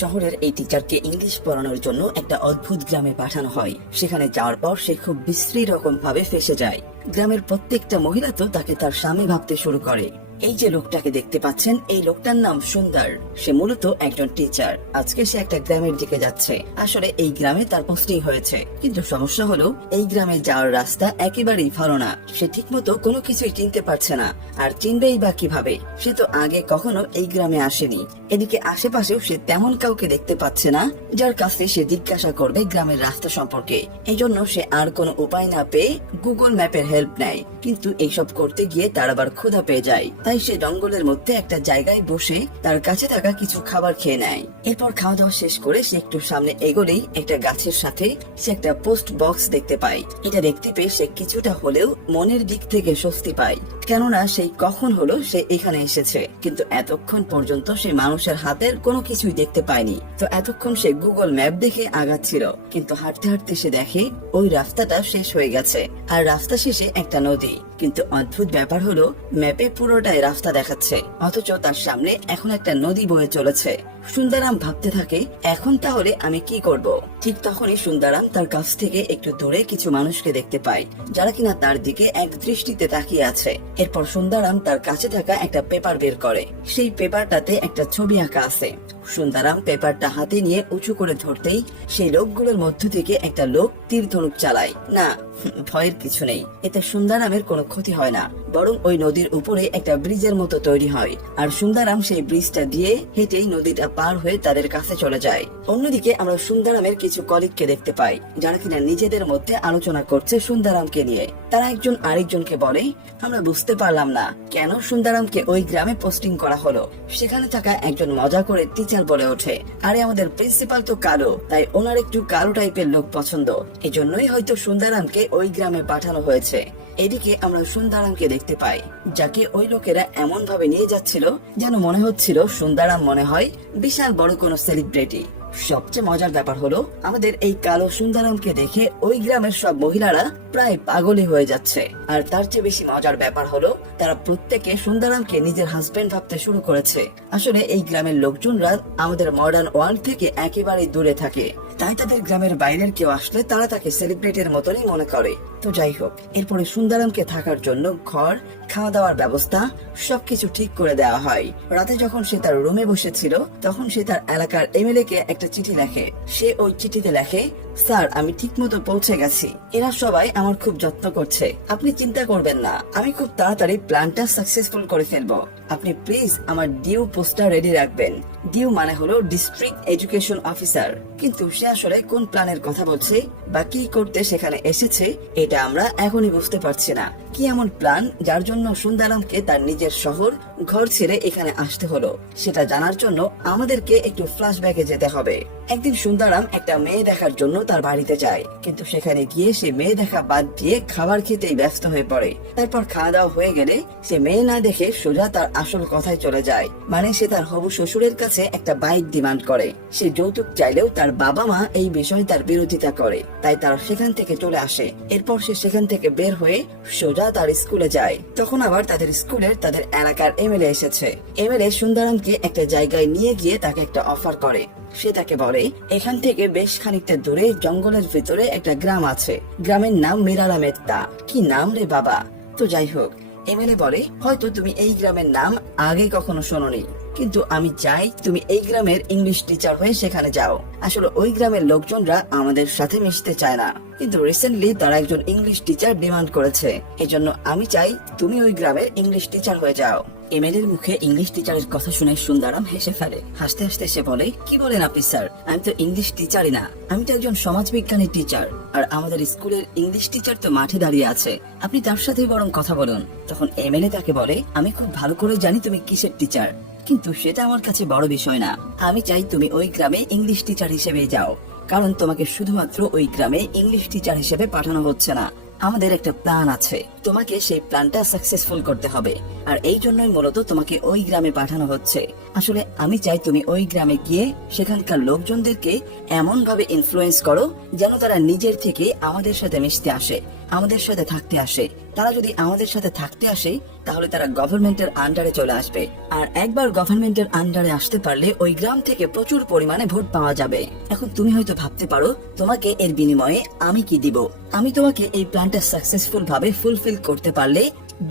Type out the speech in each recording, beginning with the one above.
শহরের এই টিচারকে ইংলিশ পড়ানোর জন্য একটা অদ্ভুত গ্রামে পাঠানো হয়। সেখানে যাওয়ার পর সে খুব বিশ্রী রকম ভাবে ফেঁসে যায়। গ্রামের প্রত্যেকটা মহিলা তো তাকে তার স্বামী ভাবতে শুরু করে। এই যে লোকটাকে দেখতে পাচ্ছেন, এই লোকটার নাম সুন্দর। সে মূলত একজন টিচার। আজকে সে একটা গ্রামের দিকে যাচ্ছে। আসলে এই গ্রামে তার পোস্টিং হয়েছে, কিন্তু সমস্যা হলো এই গ্রামে যাওয়ার রাস্তা একেবারেই ভালো না। সে ঠিকমতো কোনো কিছুই চিনতে পারছে না, আর চিনবেই বা কিভাবে? সে তো আগে কখনো এই গ্রামে আসেনি। এদিকে আশেপাশেও সে তেমন কাউকে দেখতে পাচ্ছে না যার কাছে সে জিজ্ঞাসা করবে গ্রামের রাস্তা সম্পর্কে। এই জন্য সে আর কোনো উপায় না পেয়ে গুগল ম্যাপের হেল্প নেয়। কিন্তু এইসব করতে গিয়ে তার আবার ক্ষুধা পেয়ে যায়। তাই সে জঙ্গলের মধ্যে একটা জায়গায় বসে তার কাছে থাকা কিছু খাবার খেয়ে নেয়। এরপর খাওয়া দাওয়া শেষ করে সে একটু সামনে এগোলেই একটা গাছের সাথে সে একটা পোস্ট বক্স দেখতে পায়। এটা দেখতে পেয়ে সে কিছুটা হলেও মনের দিক থেকে স্বস্তি পায়, কেননা সেই কখন হলো সে এখানে এসেছে, কিন্তু এতক্ষণ পর্যন্ত সে মানুষের হাতের কোনো কিছুই দেখতে পায়নি। তো এতক্ষণ সে গুগল ম্যাপ দেখে আগাচ্ছিল, কিন্তু হাঁটতে হাঁটতে সে দেখে ওই রাস্তাটা শেষ হয়ে গেছে, আর রাস্তা শেষে একটা নদী। কিন্তু অদ্ভুত ব্যাপার হলো ম্যাপে পুরোটাই রাস্তা দেখাচ্ছে, অথচ তার সামনে এখন একটা নদী বয়ে চলেছে। সুন্দরাম ভাবতে থাকে, এখন তাহলে আমি কি করব? ঠিক তখনই সুন্দরাম তার কাছ থেকে একটু দূরে কিছু মানুষকে দেখতে পায়, যারা কিনা তার দিকে এক দৃষ্টিতে তাকিয়ে আছে। এরপর সুন্দরাম তার কাছে থাকা একটা পেপার বের করে। সেই পেপারটাতে একটা ছবি আঁকা আছে। সুন্দরাম পেপারটা হাতে নিয়ে উঁচু করে ধরতেই সেই লোকগুলোর মধ্য থেকে একটা লোক তীর ধনুক চালায়। না, ভয়ের কিছু নেই, এতে সুন্দরামের কোনো ক্ষতি হয় না, বরং ওই নদীর উপরে একটা ব্রিজের মতো তৈরি হয়, আর সুন্দরাম সেই ব্রিজটা দিয়ে হেঁটেই নদীটা পার হয়ে তাদের কাছে চলে যায়। অন্যদিকে আমরা সুন্দরামের কিছু কলিগকে দেখতে পাই, যারা কিনা নিজেদের মধ্যে আলোচনা করছে সুন্দরামকে নিয়ে। তারা একজন আরেকজনকে বলে, আমরা বুঝতে পারলাম না কেন সুন্দরামকে ওই গ্রামে পোস্টিং করা হলো। সেখানে থাকা একজন মজা করে টিচার বলে ওঠে, আরে আমাদের প্রিন্সিপাল তো কালো, তাই ওনার একটু কালো টাইপের লোক পছন্দ, এজন্যই হয়তো সুন্দরামকে ওই গ্রামে পাঠানো হয়েছে। এদিকে আমরা সুন্দরামকে দেখতে পাই, যাকে ওই লোকেরা এমন ভাবে নিয়ে যাচ্ছিল যেন মনে হচ্ছিল সুন্দরাম মনে হয় বিশাল বড় কোনো সেলিব্রিটি। সবচেয়ে মজার ব্যাপার হলো আমাদের এই কালো সুন্দরামকে দেখে ওই গ্রামের সব মহিলারা প্রায় পাগলই হয়ে যাচ্ছে। আর তার চেয়ে বেশি মজার ব্যাপার হলো তারা প্রত্যেকে সুন্দরামকে নিজের হাজবেন্ড ভাবতে শুরু করেছে। আসলে এই গ্রামের লোকজনরা আমাদের মডার্ন ওয়ার্ল্ড থেকে একেবারেই দূরে থাকে, তাই তাদের গ্রামের বাইরের কেউ আসলে তারা তাকে সেলিব্রিটির মতনই মনে করে। তো যাই হোক, এরপরে সুন্দরামকে থাকার জন্য ঘর, খাওয়া দাওয়ার ব্যবস্থা সবকিছু ঠিক করে দেওয়া হয়। রাতে যখন সে তার রুমে বসেছিল, তখন সে তার এলাকার এমএলএ কে একটা চিঠি লেখে। সে ওই চিঠিতে লেখে, স্যার আমি ঠিক মতো পৌঁছে গেছি, এরা সবাই আমার খুব যত্ন করছে, আপনি চিন্তা করবেন না, আমি খুব তাড়াতাড়ি প্ল্যানটা সাকসেসফুল করে ফেলবো। আপনি প্লিজ আমার ডিউ পোস্টটা রেডি রাখবেন। ডিউ মানে হলো ডিস্ট্রিক্ট এডুকেশন অফিসার। কিন্তু সে আসলে কোন প্ল্যানের কথা বলছে বা কি করতে সেখানে এসেছে, এটা আমরা এখনই বুঝতে পারছি না। কি এমন প্ল্যান যার জন্য সুন্দরামকে তার নিজের শহর, ঘর ছেড়ে এখানে আসতে হলো, সেটা জানার জন্য আমাদেরকে একটু ফ্ল্যাশব্যাকে যেতে হবে। একদিন সুন্দরাম একটা মেয়ে দেখার জন্য তার বাড়িতে যায়, কিন্তু সেখানে গিয়ে সে মেয়ে দেখা বাদ দিয়ে খাবার খেতেই ব্যস্ত হয়ে পড়ে। তারপর খাওয়া দাওয়া হয়ে গেলে সে মেয়ে না দেখে সোজা তার আসল কথায় চলে যায়। মানে সে তার হবু শ্বশুরের কাছে একটা বাইক ডিমান্ড করে। সে যৌতুক চাইলেও তার বাবা মা এই বিষয়ে তার বিরোধিতা করে, তাই তারা সেখান থেকে চলে আসে। এরপর সে সেখান থেকে বের হয়ে সোজা তার স্কুলে যায়। তখন আবার তাদের স্কুলের তাদের এলাকার এমএলএ এসেছে। এমএলএ সুন্দরামকে একটা জায়গায় নিয়ে গিয়ে তাকে একটা অফার করে। সে তাকে বলে, এখান থেকে বেশ খানিকটা দূরে জঙ্গলের ভিতরে একটা গ্রাম আছে, গ্রামের নাম মিরালা মেত্তা। কি নাম রে বাবা! তো যাই হোক, এমএলএ বলে, হয়তো তুমি এই গ্রামের নাম আগে কখনো শোনোনি, কিন্তু আমি চাই তুমি এই গ্রামের ইংলিশ টিচার হয়ে সেখানে যাও। আসলে ওই গ্রামের লোকজনরা আমাদের সাথে মিশতে চায় না, কিন্তু রিসেন্টলি তারা একজন ইংলিশ টিচার ডিমান্ড করেছে, এজন্য আমি চাই তুমি ওই গ্রামের ইংলিশ টিচার হয়ে যাও। এমএলএর মুখে ইংলিশ টিচারের কথা শুনে সুন্দরাম হেসে ফেলে। হাসতে হাসতে সে বলে, কি বলেন আপনি স্যার, আমি তো ইংলিশ টিচারই না, আমি তো একজন সমাজবিজ্ঞানের টিচার, আর আমাদের স্কুলের ইংলিশ টিচার তো মাঠে দাঁড়িয়ে আছে, আপনি তার সাথে বরং কথা বলুন। তখন এমএলএ তাকে বলে, আমি খুব ভালো করে জানি তুমি কিসের টিচার, কিন্তু সেটা আমার কাছে বড় বিষয় না। আমি চাই তুমি ওই গ্রামে ইংলিশ টিচার হিসেবে যাও, কারণ তোমাকে শুধুমাত্র ওই গ্রামে ইংলিশ টিচার হিসেবে পাঠানো হচ্ছে না, আমাদের একটা প্ল্যান আছে। তোমাকে সেই প্ল্যানটা সাকসেসফুল করতে হবে। আর এই জন্যই মূলত তোমাকে ওই গ্রামে পাঠানো হচ্ছে। আসলে আমি চাই তুমি ওই গ্রামে গিয়ে সেখানকার লোকজনদেরকে এমন ভাবে ইনফ্লুয়েন্স করো যেন তারা নিজের থেকে আমাদের সাথে মিশতে আসে, আমাদের সাথে থাকতে আসে। তারা যদি আমাদের সাথে থাকতে আসে তাহলে তারা গভর্নমেন্টের আন্ডারে চলে আসবে। আর একবার গভর্নমেন্টের আন্ডারে আসতে পারলে ওই গ্রাম থেকে প্রচুর পরিমাণে ভোট পাওয়া যাবে। এখন তুমি হয়তো ভাবতে পারো তোমাকে এর বিনিময়ে আমি কি দিব। আমি তোমাকে এই প্ল্যানটা সাকসেসফুল ভাবে ফুলফিল করতে পারলে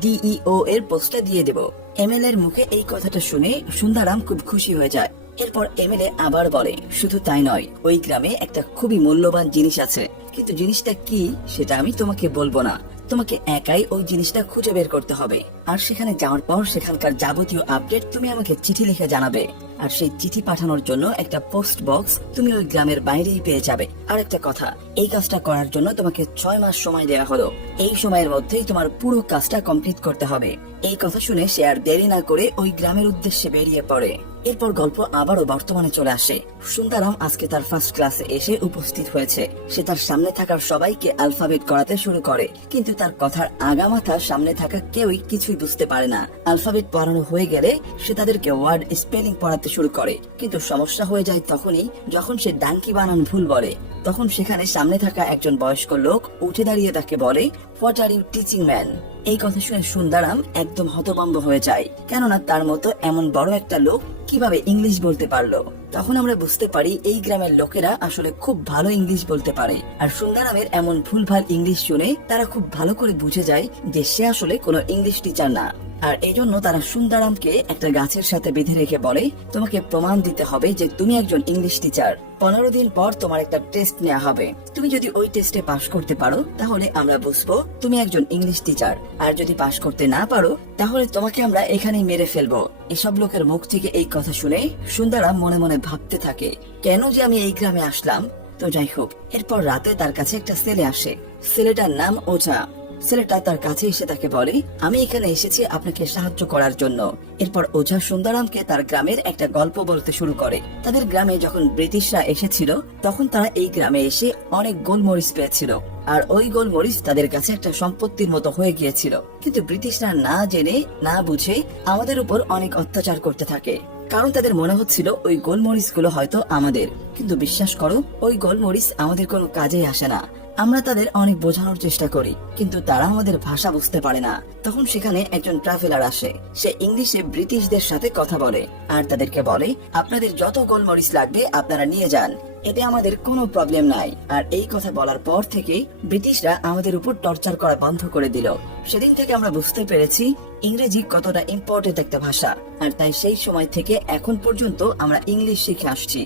ডিইও এর পোস্টটা দিয়ে দেব। এমএলএ এর মুখে এই কথাটা শুনে সুন্দারাম খুব খুশি হয়ে যায়। এরপর এমএলএ আবার বলে, শুধু তাই নয়, ওই গ্রামে একটা খুবই মূল্যবান জিনিস আছে, কিন্তু জিনিসটা কি সেটা আমি তোমাকে বলবো না। তোমাকে একাই ওই জিনিসটা খুঁজে বের করতে হবে। আর সেখানে যাওয়ার পর সেখানকার যাবতীয় আপডেট তুমি আমাকে চিঠি লিখে জানাবে। আর সেই চিঠি পাঠানোর জন্য একটা পোস্ট বক্স তুমি ওই গ্রামের বাইরেই পেয়ে যাবে। আর একটা কথা, এই কাজটা করার জন্য তোমাকে 6 মাস সময় দেওয়া হলো। এই সময়ের মধ্যেই তোমার পুরো কাজটা কমপ্লিট করতে হবে। এই কথা শুনে সে আর দেরি না করে ওই গ্রামের উদ্দেশ্যে বেরিয়ে পড়ে। এরপর গল্প আবারও বর্তমানে চলে আসে। সুন্দারাম আজকে তার ফার্স্ট ক্লাসে এসে উপস্থিত হয়েছে। সে তার সামনে থাকার সবাইকে অ্যালফাবেট করাতে শুরু করে, কিন্তু তার কথার আগামাথা সামনে থাকা কেউই কিছুই বুঝতে পারে না। অ্যালফাবেট পড়ানো হয়ে গেলে সে তাদেরকে ওয়ার্ড স্পেলিং পড়াতে শুরু করে, কিন্তু সমস্যা হয়ে যায় তখনই যখন সে ডাঙ্কি বানান ভুল বলে। তখন সেখানে সামনে থাকা একজন বয়স্ক লোক উঠে দাঁড়িয়ে তাকে বলে, what are you teaching man? এই কথা শুনে সুন্দারাম একদম হতভম্ব হয়ে যায়, কেননা তার মতো এমন বড় একটা লোক কিভাবে ইংলিশ বলতে পারলো। তখন আমরা বুঝতে পারি এই গ্রামের লোকেরা আসলে খুব ভালো ইংলিশ বলতে পারে। আর সুন্দারামের এমন ভুলভাল ইংলিশ শুনে তারা খুব ভালো করে বুঝে যায় যে সে আসলে কোনো ইংলিশ টিচার না। আর এই জন্য তারা সুন্দারামকে একটা গাছের সাথে বেঁধে রেখে বলে, তোমাকে প্রমাণ দিতে হবে যে তুমি একজন ইংলিশ টিচার। 15 দিন পর তোমার একটা টেস্ট নেওয়া হবে। তুমি যদি ওই টেস্টে পাশ করতে পারো তাহলে আমরা বুঝবো তুমি একজন ইংলিশ টিচার। আর যদি পাশ করতে না পারো তাহলে তোমাকে আমরা এখানেই মেরে ফেলবো। এসব লোকের মুখ থেকে এই কথা শুনে সুন্দারাম মনে মনে ভাবতে থাকে, কেন যে আমি এই গ্রামে আসলাম। তো যাই হোক, এরপর রাতে তার কাছে একটা ছেলে আসে। ছেলেটার নাম ওঝা। ছেলেটা তার কাছে এসে তাকে বলে, আমি এখানে এসেছি আপনাকে সাহায্য করার জন্য। এরপর ওঝা সুন্দারামকে তার গ্রামের একটা গল্প বলতে শুরু করে। তাদের গ্রামে যখন ব্রিটিশরা এসেছিল তখন তারা এই গ্রামে এসে অনেক গোলমরিচ পেয়েছিল। আর ওই গোলমরিচ তাদের কাছে একটা সম্পত্তির মতো হয়ে গিয়েছিল। কিন্তু ব্রিটিশরা না জেনে না বুঝে আমাদের উপর অনেক অত্যাচার করতে থাকে, কারণ তাদের মনে হচ্ছিল ওই গোলমরিচ গুলো হয়তো আমাদের। কিন্তু বিশ্বাস করো, ওই গোলমরিচ আমাদের কোনো কাজে আসে না। আমরা তাদের অনেক বোঝানোর চেষ্টা করি, কিন্তু তারা আমাদের ভাষা বুঝতে পারে না। তখন সেখানে একজন ট্রাভেলার আসে। সে ইংলিশে ব্রিটিশদের সাথে কথা বলে আর তাদেরকে বলে, আপনাদের যত গোলমরিচ লাগবে আপনারা নিয়ে যান, এতে আমাদের কোনো প্রবলেম নাই। আর এই কথা বলার পর থেকে ব্রিটিশরা আমাদের উপর টর্চার করা বন্ধ করে দিল। সেদিন থেকে আমরা বুঝতে পেরেছি ইংরেজি কতটা ইম্পর্টেন্ট একটা ভাষা। আর তাই সেই সময় থেকে এখন পর্যন্ত আমরা ইংলিশ শিখে আসছি।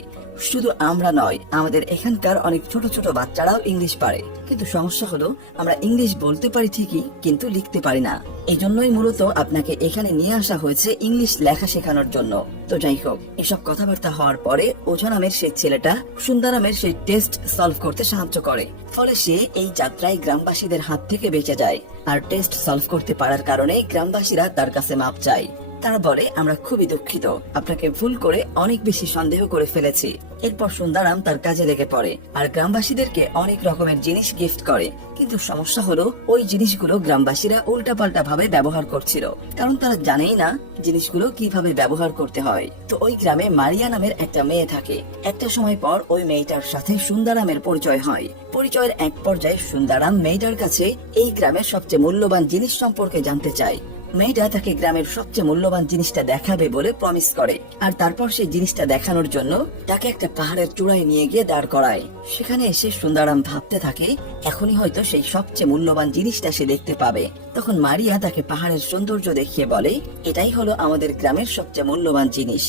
শুধু আমরা নয়, আমাদের এখানকার অনেক ছোট ছোট বাচ্চারাও ইংলিশ পারে। কিন্তু সমস্যা হলো আমরা ইংলিশ বলতে পারি ঠিকই, কিন্তু লিখতে পারি না। এই জন্যই মূলত আপনাকে এখানে নিয়ে আসা হয়েছে ইংলিশ লেখা শেখানোর জন্য। তো যাই হোক, এসব কথাবার্তা হওয়ার পরে ওঝা নামের সেই ছেলেটা সুন্দারামের সেই টেস্ট সলভ করতে সাহায্য করে। ফলে সে এই যাত্রায় গ্রামবাসীদের হাত থেকে বেঁচে যায়। আর টেস্ট সলভ করতে পারার কারণে গ্রামবাসীরা তার কাছে মাপ চায়। তারা বলে, আমরা খুবই দুঃখিত, আপনাকে ভুল করে অনেক বেশি সন্দেহ করে ফেলেছি। এরপর সুন্দারাম তার কাজে লেগে পড়ে আর গ্রামবাসীদেরকে অনেক রকমের জিনিস গিফট করে। কিন্তু সমস্যা হলো ওই জিনিসগুলো গ্রামবাসীরা উল্টাপাল্টা ভাবে ব্যবহার করছিল, কারণ তারা জানেই না জিনিসগুলো কিভাবে ব্যবহার করতে হয়। তো ওই গ্রামে মারিয়া নামের একটা মেয়ে থাকে। একটা সময় পর ওই মেয়েটার সাথে সুন্দারামের পরিচয় হয়। পরিচয়ের এক পর্যায়ে সুন্দারাম মেয়েটার কাছে এই গ্রামের সবচেয়ে মূল্যবান জিনিস সম্পর্কে জানতে চায়। মেয়েটা তাকে গ্রামের সবচেয়ে মূল্যবান জিনিসটা দেখাবে বলে প্রমিস করে। আর তারপর সেই জিনিসটা দেখানোর জন্য তাকে একটা পাহাড়ের চূড়ায় নিয়ে গিয়ে দাঁড় করায়। সেখানে এসে সুন্দারাম ভাবতে থাকে এখনই হয়তো সেই সবচেয়ে মূল্যবান জিনিসটা সে দেখতে পাবে। তখন মারিয়া তাকে পাহাড়ের সৌন্দর্য দেখিয়ে বলে, এটাই হলো আমাদের গ্রামের সবচেয়ে মূল্যবান জিনিস।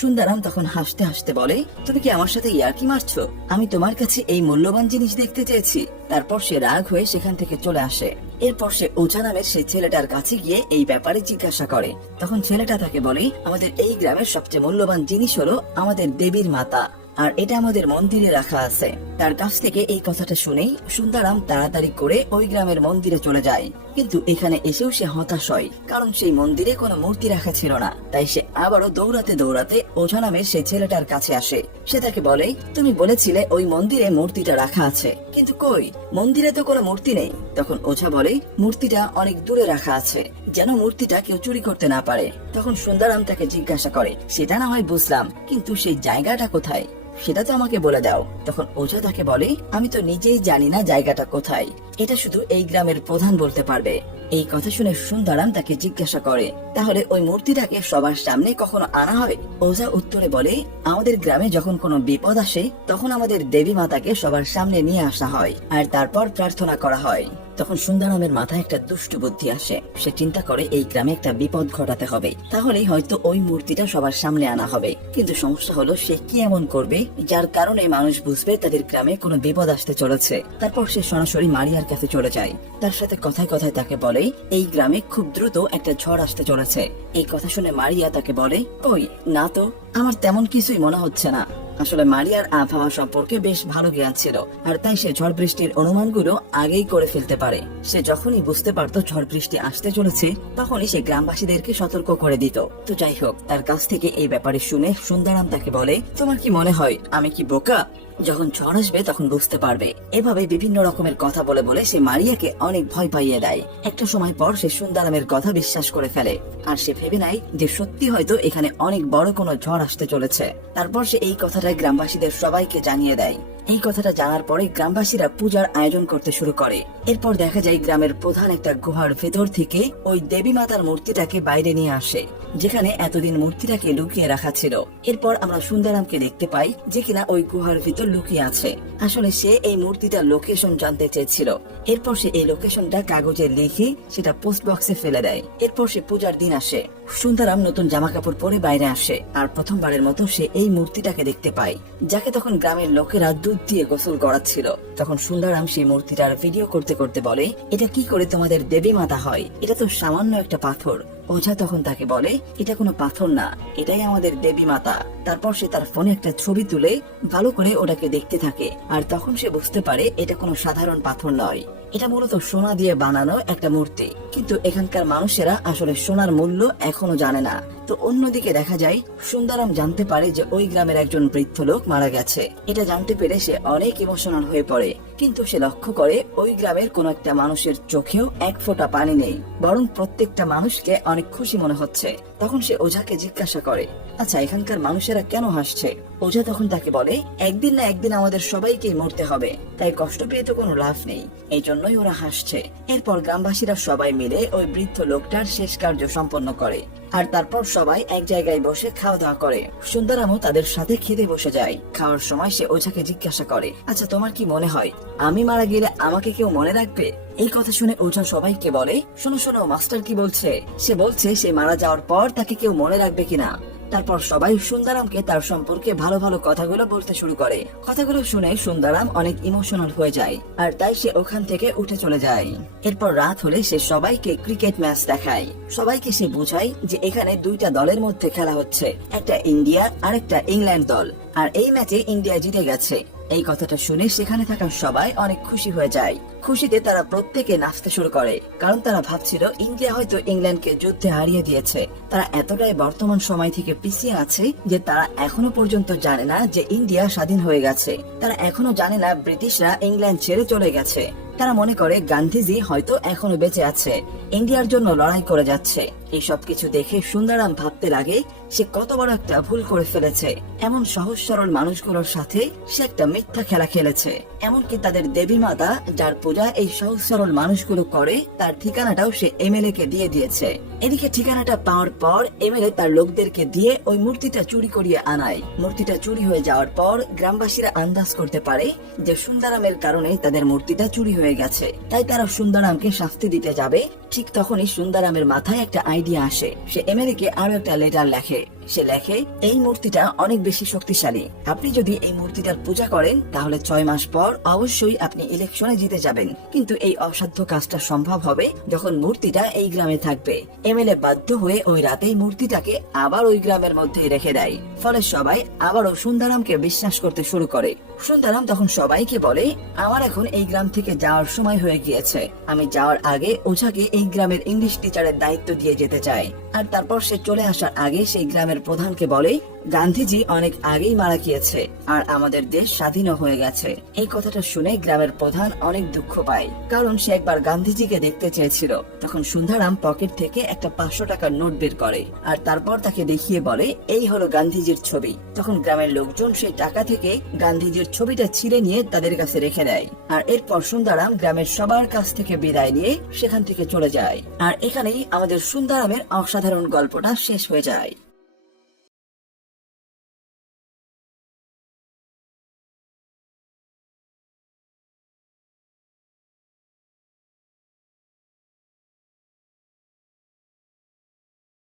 সুন্দারাম তখন হাসতে হাসতে বলে, তুমি কি আমার সাথে ইয়ার্কি মারছো? আমি তোমার কাছে এই মূল্যবান জিনিস দেখতে চেয়েছি। তারপর সে রাগ হয়ে সেখান থেকে চলে আসে। এরপর সে ওঝা নামের সেই ছেলেটার কাছে গিয়ে এই ব্যাপারে জিজ্ঞাসা করে। তখন ছেলেটা তাকে বলে, আমাদের এই গ্রামের সবচেয়ে মূল্যবান জিনিস হলো আমাদের দেবীর মাতা, আর এটা আমাদের মন্দিরে রাখা আছে। তার কাছ থেকে এই কথাটা শুনেই সুন্দারাম তাড়াতাড়ি করে ওই গ্রামের মন্দিরে চলে যায়। কিন্তু এখানে এসেও সে হতাশ হয়, কারণ সেই মন্দিরে কোনো মূর্তি রাখা ছিল না। তাই সে আবারও দৌড়াতে দৌড়াতে ওঝা নামের সেই ছেলেটার কাছে আসে। সে তাকে বলে, তুমি বলেছিলে ওই মন্দিরে মূর্তিটা রাখা আছে, কিন্তু কই, মন্দিরে তো কোনো মূর্তি নেই। তখন ওঝা বলে, মূর্তিটা অনেক দূরে রাখা আছে, যেন মূর্তিটা কেউ চুরি করতে না পারে। তখন সুন্দরাম তাকে জিজ্ঞাসা করে, সেটা না হয় বুঝলাম, কিন্তু সেই জায়গাটা কোথায়, সেটা তো আমাকে বলে দাও। তখন ওঝা তাকে বলে, আমি তো নিজেই জানি না জায়গাটা কোথায়, এটা শুধু এই গ্রামের প্রধান বলতে পারবে। এই কথা শুনে সুন্দরাম তাকে জিজ্ঞাসা করে, তাহলে ওই মূর্তিটাকে সবার সামনে কখনো আনা হয়? ওঝা উত্তরে বলে, আমাদের গ্রামে যখন কোনো বিপদ আসে তখন আমাদের দেবী মাতাকে সবার সামনে নিয়ে আসা হয় আর তারপর প্রার্থনা করা হয়। তখন সুন্দরামের মাথায় একটা দুষ্ট বুদ্ধি আসে। সে চিন্তা করে এই গ্রামে একটা বিপদ ঘটাতে হবে, তাহলেই হয়তো ওই মূর্তিটা সবার সামনে আনা হবে। কিন্তু সমস্যা হলো, সে কি এমন করবে যার কারণে মানুষ বুঝবে তাদের গ্রামে কোনো বিপদ আসতে চলেছে। তারপর সে সরাসরি মারিয়ার কাছে চলে যায়। তার সাথে কথায় কথায় তাকে বলে, এই গ্রামে খুব দ্রুত একটা ঝড় আসতে চলেছে। এই কথা শুনে মারিয়া তাকে বলে, ওই না তো, আমার তেমন কিছুই মনে হচ্ছে না। আসলে মারিয়ার আবহাওয়া সম্পর্কে বেশ ভালো জ্ঞান ছিল, আর তাই সে ঝড় বৃষ্টির অনুমানগুলো আগেই করে ফেলতে পারে। সে যখনই বুঝতে পারতো ঝড় বৃষ্টি আসতে চলেছে, তখনই সে গ্রামবাসীদেরকে সতর্ক করে দিত। তো যাই হোক, তার কাছ থেকে এই ব্যাপারে শুনে সুন্দরাম তাকে বলে, তোমার কি মনে হয় আমি কি বোকা? যখন ঝড় আসবে তখন বুঝতে পারবে। এভাবে বিভিন্ন রকমের কথা বলে বলে সে মারিয়াকে অনেক ভয় পাইয়ে দেয়। একটা সময় পর সে সুন্দরামের কথা বিশ্বাস করে ফেলে, আর সে ভেবে নেয় যে সত্যি হয়তো এখানে অনেক বড় কোনো ঝড় আসতে চলেছে। তারপর সে এই কথাটা গ্রামবাসীদের সবাইকে জানিয়ে দেয়। এই কথাটা জানার পরে গ্রামবাসীরা পূজার আয়োজন করতে শুরু করে। এরপর দেখা যায় গ্রামের প্রধান একটা গুহার ভেতর থেকে ওই দেবী মাতার মূর্তিটাকে বাইরে নিয়ে আসে, যেখানে এতদিন মূর্তিটাকে লুকিয়ে রাখা ছিল। এরপর আমরা সুন্দরামকে দেখতে পাই যে কিনা ওই গুহার ভিতর লুকিয়ে আছে। আসলে সে এই মূর্তিটার লোকেশন জানতে চেয়েছিল। এরপর সে এই লোকেশনটা কাগজে লিখে সেটা পোস্ট বক্সে ফেলে দেয়। এরপর সে পূজার দিন আসে। সুন্দরাম নতুন জামা কাপড় পরে বাইরে আসে, আর প্রথমবারের মতো সে এই মূর্তিটাকে দেখতে পায়, যাকে তখন গ্রামের লোকেরা দুধ দিয়ে গোসল করাচ্ছিল। তখন সুন্দরাম সেই মূর্তিটার ভিডিও করতে করতে বলে, এটা কি করে তোমাদের দেবী মাতা হয়? এটা তো সামান্য একটা পাথর। ওঝা তখন তাকে বলে, এটা কোনো পাথর না, এটাই আমাদের দেবী মাতা। তারপর সে তার ফোনে একটা ছবি তুলে ভালো করে ওটাকে দেখতে থাকে, আর তখন সে বুঝতে পারে এটা কোনো সাধারণ পাথর নয়, এটা মূলত সোনা দিয়ে বানানো একটা মূর্তি। কিন্তু এখানকার মানুষেরা আসলে সোনার মূল্য এখনো জানে না। তো অন্যদিকে দেখা যায় সুন্দরাম জানতে পারে যে ওই গ্রামের একজন বৃদ্ধ লোক মারা গেছে। এটা জানতে পেরে সে অনেক ইমোশনাল হয়ে পড়ে, কিন্তু সে লক্ষ্য করে ওই গ্রামের কোন একটা মানুষের চোখেও এক ফোঁটা পানি নেই, বরং প্রত্যেকটা মানুষকে অনেক খুশি মনে হচ্ছে। তখন সে ওঝাকে জিজ্ঞাসা করে, আচ্ছা এখানকার মানুষেরা কেন হাসছে? ওঝা তখন তাকে বলে, একদিন না একদিন আমাদের সবাইকেই মরতে হবে, তাই কষ্ট পেয়ে তো কোনো লাভ নেই, এই জন্যই ওরা হাসছে। এরপর গ্রামবাসীরা সবাই মিলে ওই বৃদ্ধ লোকটার শেষ কার্য সম্পন্ন করে, আর তারপর সবাই এক জায়গায় বসে খাওয়া দাওয়া করে। সুন্দরামও তাদের সাথে খেতে বসে যায়। খাওয়ার সময় সে ওঝাকে জিজ্ঞাসা করে, আচ্ছা তোমার কি মনে হয় আমি মারা গেলে আমাকে কেউ মনে রাখবে? এই কথা শুনে ওঝা সবাইকে বলে, শোনো শোনো, মাস্টার কি বলছে? সে বলছে সে মারা যাওয়ার পর তাকে কেউ মনে রাখবে কিনা। তারপর সবাই সুন্দরামকে তার সম্পর্কে ভালো ভালো কথাগুলো বলতে শুরু করে। কথাগুলো শুনে সুন্দরাম অনেক ইমোশনাল হয়ে যায়, আর তাই সে ওখান থেকে উঠে চলে যায়। এরপর রাত হলে সে সবাইকে ক্রিকেট ম্যাচ দেখায়। সবাইকে সে বোঝায় যে এখানে দুইটা দলের মধ্যে খেলা হচ্ছে, একটা ইন্ডিয়া আর একটা ইংল্যান্ড দল, আর এই ম্যাচে ইন্ডিয়া জিতে গেছে। এই কথাটা শুনে সেখানে থাকা সবাই অনেক খুশি হয়ে যায়। খুশিতে তারা প্রত্যেকে নাচতে শুরু করে, কারণ তারা ভাবছিল ইন্ডিয়া হয়তো ইংল্যান্ডকে যুদ্ধে হারিয়ে দিয়েছে। তারা এতটাই বর্তমান সময় থেকে পিছিয়ে আছে যে তারা এখনো পর্যন্ত জানে না যে ইন্ডিয়া স্বাধীন হয়ে গেছে। তারা এখনো জানে না ব্রিটিশরা ইংল্যান্ড ছেড়ে চলে গেছে। তারা মনে করে গান্ধীজি হয়তো এখনো বেঁচে আছে, ইন্ডিয়ার জন্য লড়াই করে যাচ্ছে। এই সব কিছু দেখে সুন্দরাম ভাবতে লাগে সে কত বড় একটা ভুল করে ফেলেছে। এমন সহজ সরল মানুষগুলোর সাথে সে একটা মিথ্যা খেলা খেলেছে। এমনকি তাদের দেবী মাতা যার পূজা এই সহজ সরল মানুষগুলো করে, তার ঠিকানাটাও সে এমএলএ কে দিয়ে দিয়েছে। এদিকে ঠিকানাটা পাওয়ার পর এমএলএ তার লোকদেরকে দিয়ে ওই মূর্তিটা চুরি করিয়ে আনায়। মূর্তিটা চুরি হয়ে যাওয়ার পর গ্রামবাসীরা আন্দাজ করতে পারে যে সুন্দরামের কারণে তাদের মূর্তিটা চুরি হয়ে গেছে, তাই তারা সুন্দরামকে শাস্তি দিতে যাবে। ঠিক তখনই সুন্দরামের মাথায় একটা আইডিয়া আসে। সে এমএলএ কে আরো একটা লেটার লেখে। সে লেখে, এই মূর্তিটা অনেক বেশি শক্তিশালী। আপনি যদি এই মূর্তিটার পূজা করেন তাহলে 6 মাস পর অবশ্যই আপনি ইলেকশনে জিতে যাবেন। কিন্তু এই অসাধ্য কাজটা সম্ভব হবে যখন মূর্তিটা এই গ্রামে থাকবে। এমএলএ বাধ্য হয়ে ওই রাতেই মূর্তিটাকে আবার ওই গ্রামের মধ্যে রেখে দেয়। ফলে সবাই আবারও সুন্দারামকে বিশ্বাস করতে শুরু করে। সুন্দারাম তখন সবাইকে বলে, আমার এখন এই গ্রাম থেকে যাওয়ার সময় হয়ে গিয়েছে। আমি যাওয়ার আগে ওঝাকে এই গ্রামের ইংলিশ টিচারের দায়িত্ব দিয়ে যেতে চাই। আর তারপর সে চলে আসার আগে সেই গ্রামের প্রধানকে বলে, গান্ধীজি অনেক আগেই মারা গিয়েছে আর আমাদের দেশ স্বাধীন হয়ে গেছে। এই কথাটা শুনে গ্রামের প্রধান অনেক দুঃখ পায়, কারণ সে একবার গান্ধীজিকে দেখতে চেয়েছিল। তখন সুন্দারাম পকেট থেকে একটা 500 টাকার নোট বের করে আর তারপর তাকে দেখিয়ে বলে, এই হলো গান্ধীজির ছবি। তখন গ্রামের লোকজন সেই টাকা থেকে গান্ধীজির ছবিটা ছিঁড়ে নিয়ে তাদের কাছে রেখে দেয়। আর এরপর সুন্দারাম গ্রামের সবার কাছ থেকে বিদায় নিয়ে সেখান থেকে চলে যায়। আর এখানেই আমাদের সুন্দারামের অসাধারণ গল্পটা শেষ হয়ে যায়।